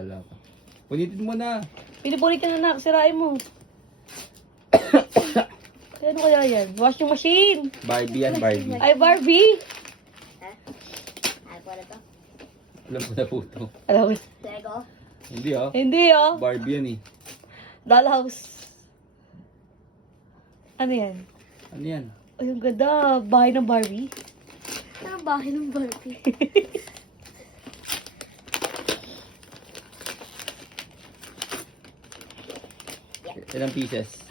Wala pa. Punitin mo na. Pinipulit ka na nak, sirain mo. Ano kaya yan? Washing machine. Barbie yan, Barbie. Ay, Barbie. Ay, wala to. Alam ko na po ito. Alam mo. Lego. Hindi ah. Hindi oh. Barbie yan eh. Dollhouse. Ano yan? Ano yan? Ay, ang ganda. Bahay ng Barbie. Ano bahay ng Barbie? Ilang pieces?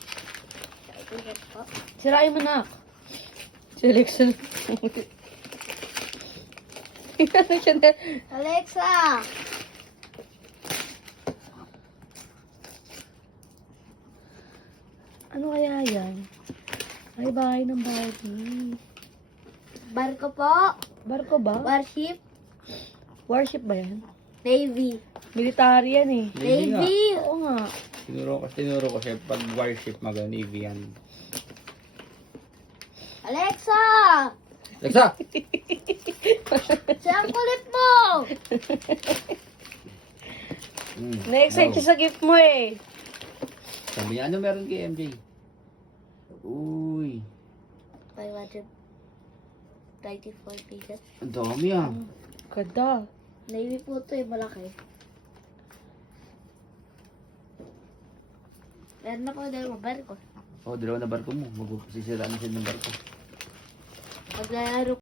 Ito po. Sirain mo na. Selection. Ano siya na? Alexa! Ano kaya yan? Ay, bahay ng Barbie. Barko po. Barko ba? Warship. Warship ba yan? Navy. Military yan eh. Navy nga. Navy. Oo nga. Tinuro ko siya pag warship mag-navy yan. Alexa! Alexa! Saan kulit mo? Na-excite siya sa gift mo eh. Sabi niya, ano meron kay MJ? Uy. 534 pieces. Ang dami ah. Ganda. Navy po ito eh, malaki. Meron na po dalawang barko. Oh, dalawa na barko mo. Mag-sisiraan na siya ng barko. Maglalaro